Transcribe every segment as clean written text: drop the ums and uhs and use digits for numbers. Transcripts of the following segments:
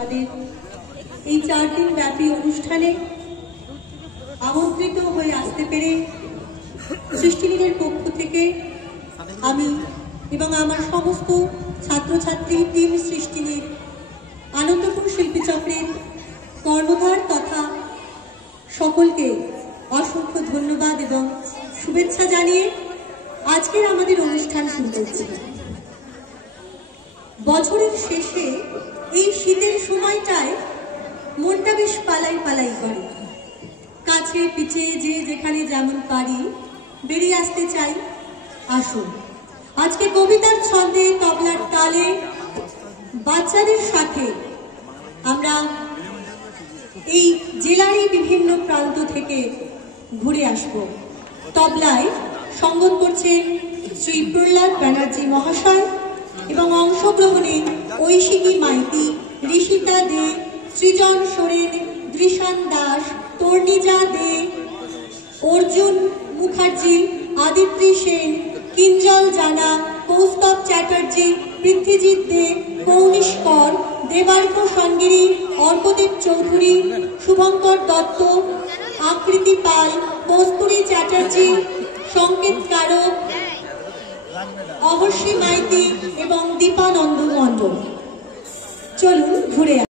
তাদের এই 4 দিন ব্যাপী অনুষ্ঠানে আমন্ত্রিত হয়ে আসতে পেরে সৃষ্টিনীড়ের পক্ষ থেকে আমি এবং আমার সমস্ত ছাত্রছাত্রী টিম সৃষ্টিনীড় আনন্দপুর শিল্পী চক্রের কর্ণধার তথা সকলকে অসংখ্য ধন্যবাদ এবং শুভেচ্ছা জানিয়ে আজকের আমাদের অনুষ্ঠান শুরু করছি। বছরের শেষে এই শীতের সময়টায় মনটা বেশ পালাই পালাই করে। কাছে পিছে যে যেখানে যেমন পারি বেরিয়ে আসতে চাই। আসুন আজকে কবিতার ছন্দে তবলার তালে বাচ্চাদের সাথে আমরা এই জেলারই বিভিন্ন প্রান্ত থেকে ঘুরে আসব। তবলায় সঙ্গত করছেন শ্রী প্রহ্লাদ ব্যানার্জি মহাশয় এবং অংশগ্রহণে ঐশিকী মাইতি, ঋষিতা দে, সৃজন সোরেন, দৃশান দাস, তর্ণিজা দে, অর্জুন মুখার্জি, আদিত্রি সেন, কিঞ্জল জানা, কৌস্তব চ্যাটার্জি, পৃথ্বীজিৎ দে, কৌনিশ কর, দেবার্ঘ সঙ্গিনী, অর্কদেব চৌধুরী, শুভঙ্কর দত্ত, আকৃতি পাল, কস্তুরী চ্যাটার্জি, সংকেত কারক, অবশ্যী মাইতি এবং দীপানন্দ মণ্ডল। চলুন ঘুরে আর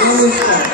নমস্কার।